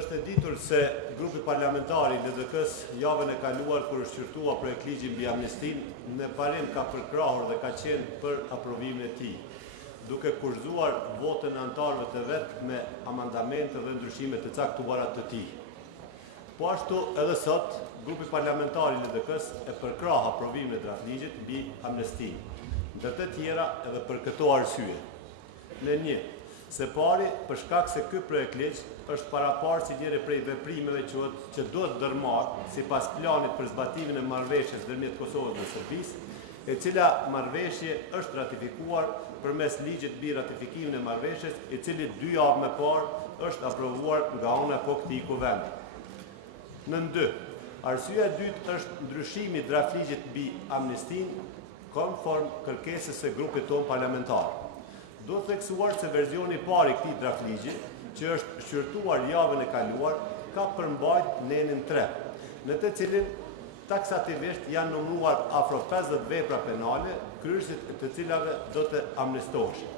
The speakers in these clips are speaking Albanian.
Është e ditur se grupi parlamentar i LDK-s javën e kaluar kur është qyrtua projekt ligji mbi amnestinë, në parim ka përkrahur dhe ka qenë për aprovimin e tij, duke kurzuar votën e anëtarëve të vet me amandamente dhe ndryshime të caktuara të tij. Po ashtu edhe sot, grupi parlamentar i LDK-s e përkrah aprovimin e draftligjit mbi amnestinë, ndër të tjera edhe për këto arsye. Në një, se pari, për shkak se ky projekt ligj është paraparë si njëri prej veprimeve që duhet ndërmarrë sipas planit për zbatimin e marrëveshjes ndërmjet Kosovës dhe Serbisë, e cila marrëveshje është ratifikuar përmes ligjit mbi ratifikimin e marrëveshjes, i cili 2 javë më parë është aprovuar nga ana e këtij kuvendi. Në 2, arsyeja e dytë është ndryshimi i draftligjit mbi amnestinë konform kërkesës së grupit tonë parlamentar. Duhet theksuar se versioni i parë i këtij draftligji, që është shqyrtuar javën e kaluar, ka përmbajtur nenin 3, në të cilin taksativisht janë numëruar afro 50 vepra penale, kryesit të cilave do të amnestoheshin.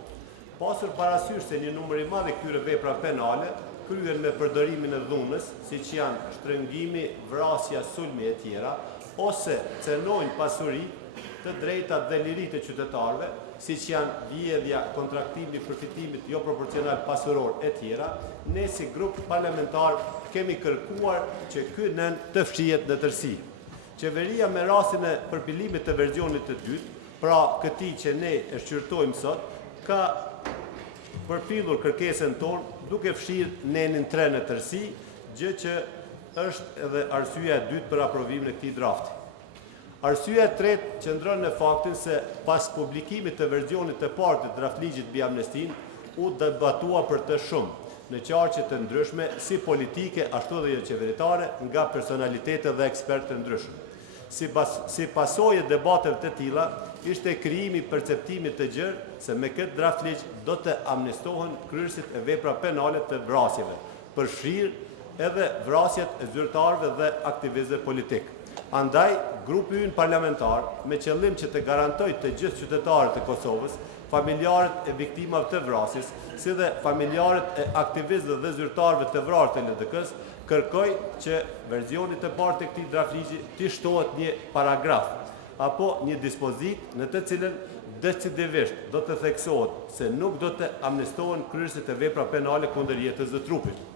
Pasur parasysh se një numër i madh i këtyre vepra penale kryen me përdorimin e dhunës, siç janë shtrëngimi, vrasja, sulmi e tjera, ose cenojnë pasuri, të drejtat dhe liritë e qytetarëve, siç janë vjedhja, kontraktimi, përfitimit jo proporcional pasuror e tjera, ne si grup parlamentar kemi kërkuar që ky nën të fshihet në tërësi. Qeveria me rastin e përpilimit të versionit të dytë, pra këtij që ne e shqyrtojmë sot, ka përfillur kërkesën tonë duke fshirë nenin 3 në tërësi, gjë që është edhe arsyeja e dytë për aprovimin e këtij drafti. Arsyeja e tretë qëndron në faktin se pas publikimit të versionit të parë të draftligjit mbi amnestinë, u debatua për të shumë në qarqe të ndryshme, si politike ashtu edhe jo qeveritare, nga personalitete dhe ekspertë të ndryshëm. Si pasojë e debateve të tilla, ishte krijimi i perceptimit të gjerë se me këtë draftligj do të amnestohen kryesit e vepra penale të vrasjeve, përfshirë edhe vrasjet e zyrtarëve dhe aktivistëve politikë. Andaj, grupi ynë parlamentar, me qëllim që të garantoj të gjithë qytetarët e Kosovës, familjarët e viktimave të vrasjes, si dhe familjarët e aktivistëve dhe zyrtarëve të vrarë të LDK-s, kërkoj që versionit të parë të këtij draftligji t'i shtohet një paragraf apo një dispozit në të cilën decidivisht do të theksohet se nuk do të amnestohen kryesit e vepra penale kundër jetës dhe trupit.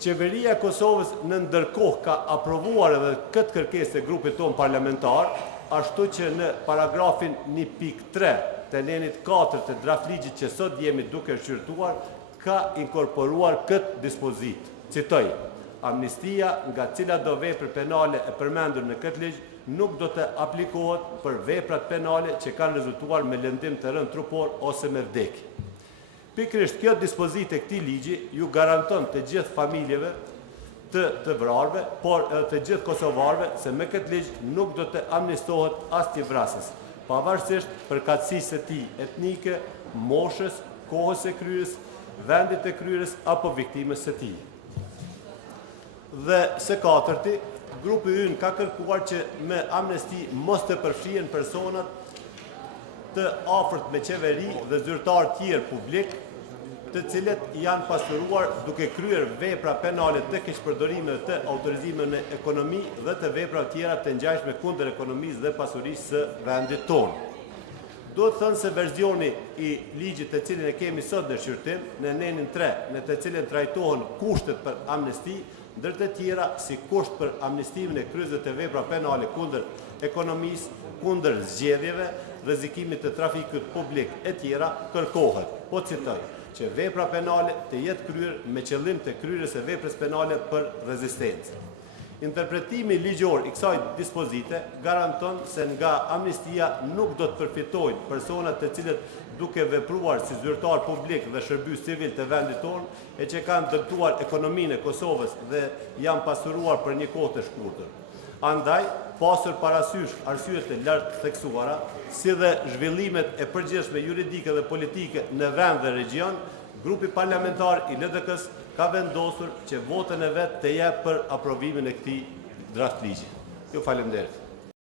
Qeveria e Kosovës në ndërkohë ka aprovuar edhe këtë kërkesë të grupit tonë parlamentar, ashtu që në paragrafin 1.3 të nenit 4 të draftligjit që sot jemi duke shqyrtuar, ka inkorporuar këtë dispozit. Citoj, amnistia nga cila do vepër penale e përmendur në këtë ligj nuk do të aplikohet për veprat penale që kanë rezultuar me lëndim të rënd trupor ose me vdekje. Pikërisht kjo dispozit e këtij ligji ju garanton të gjithë familjeve të vrarëve, por edhe të gjithë kosovarëve se me këtë ligj nuk do të amnestohet asnjë vrasës, pavarësisht përkatësisë së tij etnike, moshës, kohës së kryerjes, vendit të kryerjes apo viktimës së tij. Dhe së katërti, grupi ynë ka kërkuar që me amnesti mos të përfshihen personat të afërt me qeveri dhe zyrtarë tjerë publik, të cilët janë pasuruar duke kryer vepra penale të keqpërdorimeve të autorizimeve në ekonomi dhe të vepra tjera të ngjashme kundër ekonomisë dhe pasurisë së vendit tonë. Duhet thënë se versioni i ligjit të cilin e kemi sot në shqyrtim, në nenin 3, në të cilin trajtohen kushtet për amnesti, ndër të tjera si kusht për amnestimin e kryesve të vepra penale kundër ekonomisë, kundër zgjedhjeve, rrezikimit të trafikut publik e tjera, kërkohet, po citoj, që vepra penale të jetë kryer me qëllim të kryerjes së veprës penale për rezistencë. Interpretimi ligjor i kësaj dispozite garanton se nga amnistia nuk do të përfitojnë personat të cilët duke vepruar si zyrtar publik dhe shërbys civil të vendit tonë e që kanë dëmtuar ekonominë e Kosovës dhe janë pasuruar për një kohë të shkurtër. Andaj, pasur parasysh arsyet e lartë theksuara, si dhe zhvillimet e përgjithshme juridike dhe politike në vend dhe region, grupi parlamentar i LDK-s ka vendosur që votën e vet të jep për aprovimin e këtij draftligji. Ju falenderoj.